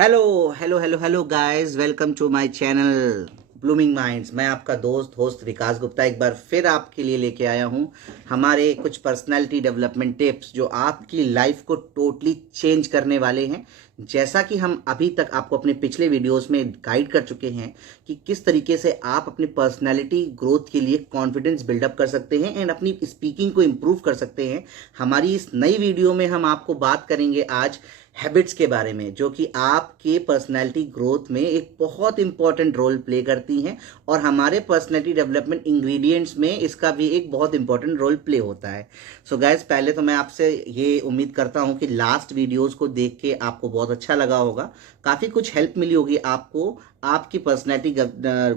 Hello hello hello hello guys, welcome to my channel blooming minds. मैं आपका दोस्त host विकास गुप्ता एक बार फिर आपके लिए लेके आया हूँ हमारे कुछ पर्सनालिटी डेवलपमेंट टिप्स जो आपकी लाइफ को टोटली चेंज करने वाले हैं। जैसा कि हम अभी तक आपको अपने पिछले वीडियोस में गाइड कर चुके हैं कि किस तरीके से आप अपनी पर्सनालिटी ग्रोथ के लिए कॉन्फिडेंस बिल्डअप कर सकते हैं एंड अपनी स्पीकिंग को इम्प्रूव कर सकते हैं। हमारी इस नई वीडियो में हम आपको बात करेंगे आज हैबिट्स के बारे में, जो कि आपके पर्सनैलिटी ग्रोथ में एक बहुत इंपॉर्टेंट रोल प्ले करती हैं और हमारे पर्सनैलिटी डेवलपमेंट इंग्रेडिएंट्स में इसका भी एक बहुत इंपॉर्टेंट रोल प्ले होता है। सो गाइज, पहले तो मैं आपसे ये उम्मीद करता हूँ कि लास्ट वीडियोस को देख के आपको बहुत अच्छा लगा होगा, काफ़ी कुछ हेल्प मिली होगी आपको आपकी पर्सनैलिटी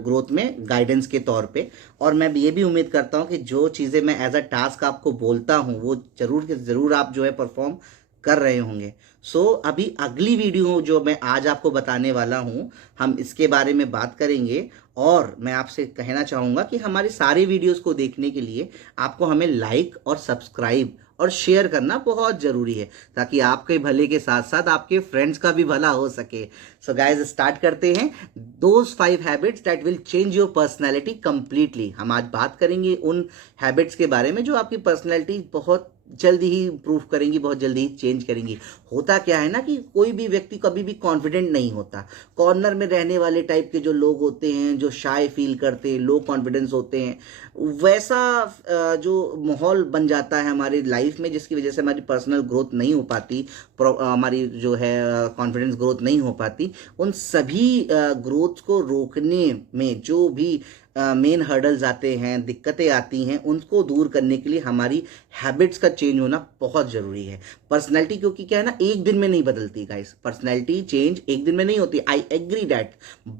ग्रोथ में गाइडेंस के तौर पे। और मैं ये भी उम्मीद करता हूँ कि जो चीज़ें मैं एज अ टास्क आपको बोलता हूँ वो ज़रूर के ज़रूर आप जो है परफॉर्म कर रहे होंगे। अभी अगली वीडियो जो मैं आज आपको बताने वाला हूं, हम इसके बारे में बात करेंगे। और मैं आपसे कहना चाहूँगा कि हमारे सारे वीडियोस को देखने के लिए आपको हमें लाइक और सब्सक्राइब और शेयर करना बहुत ज़रूरी है, ताकि आपके भले के साथ साथ आपके फ्रेंड्स का भी भला हो सके। सो गाइज, स्टार्ट करते हैं। Those 5 habits that will change your personality completely. हम आज बात करेंगे उन हैबिट्स के बारे में जो आपकी पर्सनैलिटी बहुत जल्दी ही इम्प्रूव करेंगी, बहुत जल्दी ही चेंज करेंगी। होता क्या है ना कि कोई भी व्यक्ति कभी भी कॉन्फिडेंट नहीं होता। कॉर्नर में रहने वाले टाइप के जो लोग होते हैं, जो शाय फील करते हैं, लो कॉन्फिडेंस होते हैं, वैसा जो माहौल बन जाता है हमारी लाइफ में, जिसकी वजह से हमारी पर्सनल ग्रोथ नहीं हो पाती, हमारी जो है कॉन्फिडेंस ग्रोथ नहीं हो पाती। उन सभी ग्रोथ को रोकने में जो भी मेन हर्डल्स आते हैं, दिक्कतें आती हैं, उनको दूर करने के लिए हमारी हैबिट्स का चेंज होना बहुत ज़रूरी है। पर्सनैलिटी क्योंकि क्या है ना, एक दिन में नहीं बदलती गाइस। पर्सनैलिटी चेंज एक दिन में नहीं होती, I agree that.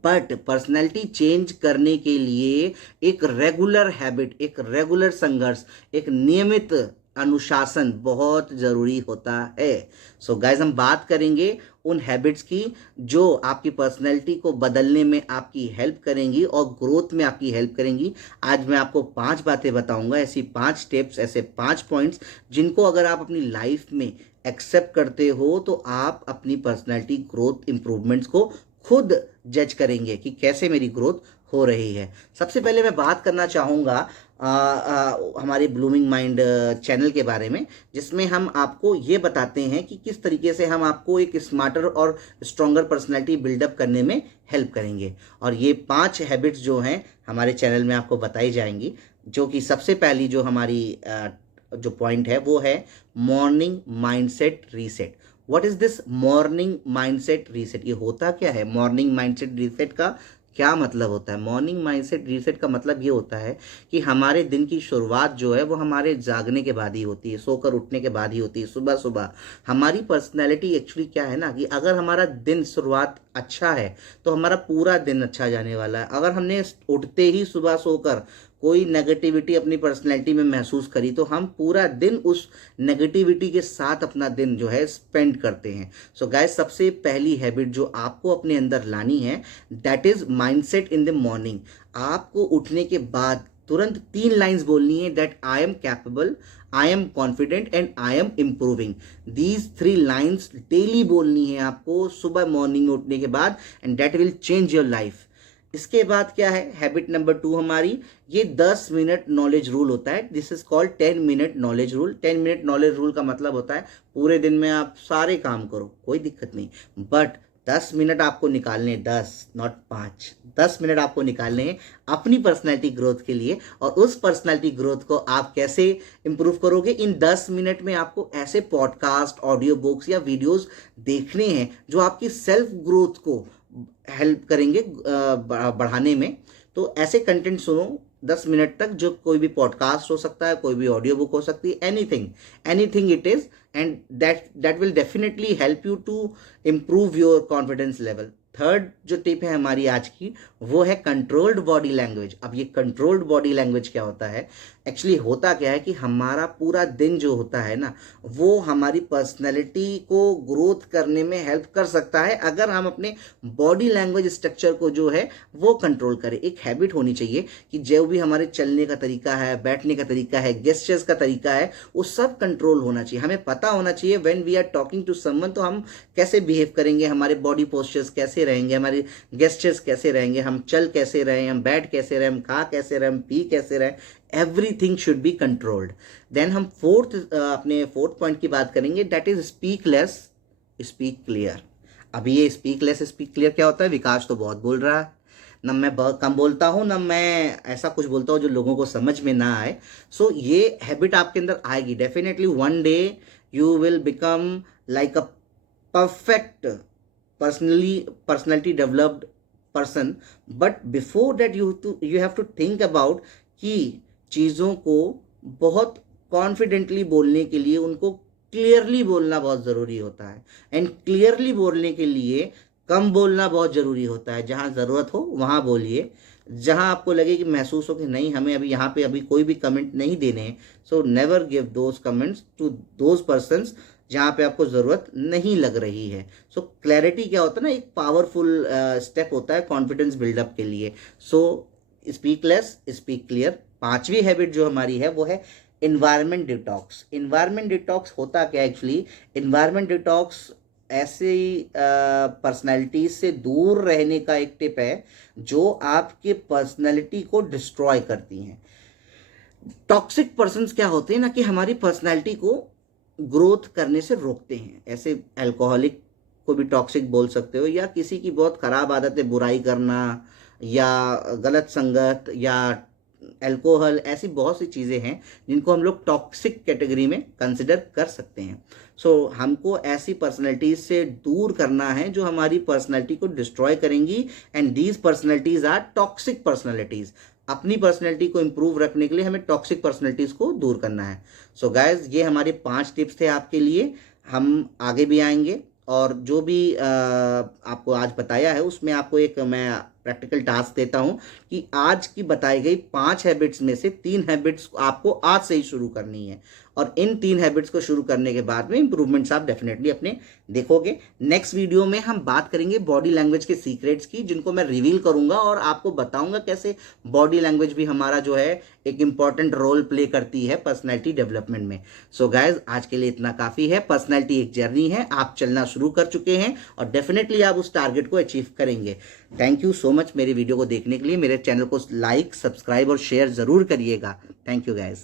But personality change करने के लिए एक रेगुलर हैबिट, एक रेगुलर संघर्ष, एक नियमित अनुशासन बहुत ज़रूरी होता है। सो गाइस, हम बात करेंगे उन हैबिट्स की जो आपकी पर्सनैलिटी को बदलने में आपकी हेल्प करेंगी और ग्रोथ में आपकी हेल्प करेंगी। आज मैं आपको 5 बातें बताऊंगा, ऐसी 5 स्टेप्स, ऐसे 5 पॉइंट्स जिनको अगर आप अपनी लाइफ में एक्सेप्ट करते हो तो आप अपनी पर्सनैलिटी ग्रोथ इंप्रूवमेंट्स को खुद जज करेंगे कि कैसे मेरी ग्रोथ हो रही है। सबसे पहले मैं बात करना चाहूँगा हमारे ब्लूमिंग माइंड चैनल के बारे में, जिसमें हम आपको ये बताते हैं कि किस तरीके से हम आपको एक स्मार्टर और स्ट्रॉन्गर पर्सनैलिटी बिल्डअप करने में हेल्प करेंगे। और ये 5 हैबिट्स जो हैं हमारे चैनल में आपको बताई जाएंगी। जो कि सबसे पहली जो हमारी जो पॉइंट है वो है morning mindset reset. What is this morning mindset reset? ये होता क्या है? मॉर्निंग माइंडसेट रीसेट का क्या मतलब होता है? मॉर्निंग माइंडसेट रीसेट का मतलब ये होता है कि हमारे दिन की शुरुआत जो है वो हमारे जागने के बाद ही होती है, सोकर उठने के बाद ही होती है, सुबह सुबह। हमारी पर्सनैलिटी एक्चुअली क्या है ना कि अगर हमारा दिन शुरुआत अच्छा है तो हमारा पूरा दिन अच्छा जाने वाला है। अगर हमने उठते ही सुबह सोकर कोई नेगेटिविटी अपनी पर्सनैलिटी में महसूस करी तो हम पूरा दिन उस नेगेटिविटी के साथ अपना दिन जो है स्पेंड करते हैं। सो गाइस, सबसे पहली हैबिट जो आपको अपने अंदर लानी है, that is mindset in the morning. आपको उठने के बाद तुरंत 3 लाइंस बोलनी है, that I am capable, I am confident and I am improving. These 3 lines daily बोलनी है आपको सुबह मॉर्निंग में उठने के बाद, and that will change your life. इसके बाद क्या है, हैबिट नंबर 2 हमारी, ये 10 मिनट नॉलेज रूल होता है। This is called 10 minute knowledge rule. 10 minute knowledge rule का मतलब होता है पूरे दिन में आप सारे काम करो, कोई दिक्कत नहीं, बट 10 मिनट आपको निकालने हैं, 10 नॉट 5, 10 मिनट आपको निकालने हैं अपनी पर्सनैलिटी ग्रोथ के लिए। और उस पर्सनैलिटी ग्रोथ को आप कैसे इंप्रूव करोगे? इन 10 मिनट में आपको ऐसे पॉडकास्ट, ऑडियो बुक्स या वीडियोस देखने हैं जो आपकी सेल्फ ग्रोथ को हेल्प करेंगे बढ़ाने में। तो ऐसे कंटेंट सुनो 10 मिनट तक, जो कोई भी पॉडकास्ट हो सकता है, कोई भी ऑडियो बुक हो सकती है, anything, anything it is, and that will definitely help you to improve your confidence level. Third जो टिप है हमारी आज की, वो है कंट्रोल्ड बॉडी लैंग्वेज। अब ये कंट्रोल्ड बॉडी लैंग्वेज क्या होता है? एक्चुअली होता क्या है कि हमारा पूरा दिन जो होता है ना, वो हमारी पर्सनैलिटी को ग्रोथ करने में हेल्प कर सकता है अगर हम अपने बॉडी लैंग्वेज स्ट्रक्चर को जो है वो कंट्रोल करें। एक हैबिट होनी चाहिए कि जो भी हमारे चलने का तरीका है, बैठने का तरीका है, गेस्चर्स का तरीका है, वो सब कंट्रोल होना चाहिए। हमें पता होना चाहिए when we are talking to someone तो हम कैसे बिहेव करेंगे, हमारे बॉडी पोस्चर्स कैसे रहेंगे, हमारे गेस्चर्स कैसे रहेंगे, हम चल कैसे रहे, हम बैठ कैसे रहे, हम खा कैसे रहे, हम पी कैसे रहे, everything should be controlled. Then हम अपने फोर्थ पॉइंट की बात करेंगे, that is speak less speak clear. अभी ये स्पीक लेस स्पीक क्लियर क्या होता है? विकास तो बहुत बोल रहा है, ना मैं बहुत कम बोलता हूँ, ना मैं ऐसा कुछ बोलता हूँ जो लोगों को समझ में ना आए। सो ये हैबिट आपके अंदर आएगी definitely. One day you will become like a perfect personality developed person, but before that you have to think about कि चीज़ों को बहुत कॉन्फिडेंटली बोलने के लिए उनको क्लियरली बोलना बहुत ज़रूरी होता है। एंड क्लियरली बोलने के लिए कम बोलना बहुत ज़रूरी होता है। जहाँ ज़रूरत हो वहाँ बोलिए, जहाँ आपको लगे कि महसूस हो कि नहीं हमें अभी यहाँ पे अभी कोई भी कमेंट नहीं देने हैं, so never give those comments to those persons जहाँ पे आपको ज़रूरत नहीं लग रही है। सो क्लैरिटी क्या होता है ना, एक पावरफुल स्टेप होता है कॉन्फिडेंस बिल्डअप के लिए। So speak less speak clear. पांचवी हैबिट जो हमारी है वो है इन्वायरमेंट डिटॉक्स। इन्वायरमेंट डिटॉक्स होता क्या एक्चुअली? इन्वायरमेंट डिटॉक्स ऐसे पर्सनैलिटीज से दूर रहने का एक टिप है जो आपके पर्सनैलिटी को डिस्ट्रॉय करती हैं। टॉक्सिक पर्सन्स क्या होते हैं ना कि हमारी पर्सनैलिटी को ग्रोथ करने से रोकते हैं। ऐसे अल्कोहलिक को भी टॉक्सिक बोल सकते हो, या किसी की बहुत ख़राब आदत है बुराई करना या गलत संगत या अल्कोहल, ऐसी बहुत सी चीज़ें हैं जिनको हम लोग टॉक्सिक कैटेगरी में कंसिडर कर सकते हैं। सो हमको ऐसी पर्सनैलिटीज से दूर करना है जो हमारी पर्सनैलिटी को डिस्ट्रॉय करेंगी, and these personalities are toxic personalities. अपनी पर्सनैलिटी को इम्प्रूव रखने के लिए हमें टॉक्सिक पर्सनैलिटीज को दूर करना है। सो गाइज, ये हमारे 5 टिप्स थे आपके लिए। हम आगे भी आएंगे और जो भी आपको आज बताया है उसमें आपको एक मैं प्रैक्टिकल टास्क देता हूं कि आज की बताई गई 5 हैबिट्स में से 3 हैबिट्स आपको आज से ही शुरू करनी है, और इन 3 हैबिट्स को शुरू करने के बाद में इंप्रूवमेंट्स आप डेफिनेटली अपने देखोगे। नेक्स्ट वीडियो में हम बात करेंगे बॉडी लैंग्वेज के सीक्रेट्स की, जिनको मैं रिवील करूंगा और आपको बताऊंगा कैसे बॉडी लैंग्वेज भी हमारा जो है एक इंपॉर्टेंट रोल प्ले करती है पर्सनैलिटी डेवलपमेंट में। सो गाइज, आज के लिए इतना काफ़ी है। पर्सनैलिटी एक जर्नी है, आप चलना शुरू कर चुके हैं और डेफिनेटली आप उस टारगेट को अचीव करेंगे। थैंक यू सो मच मेरे वीडियो को देखने के लिए। मेरे चैनल को लाइक, सब्सक्राइब और शेयर ज़रूर करिएगा। Thank you guys.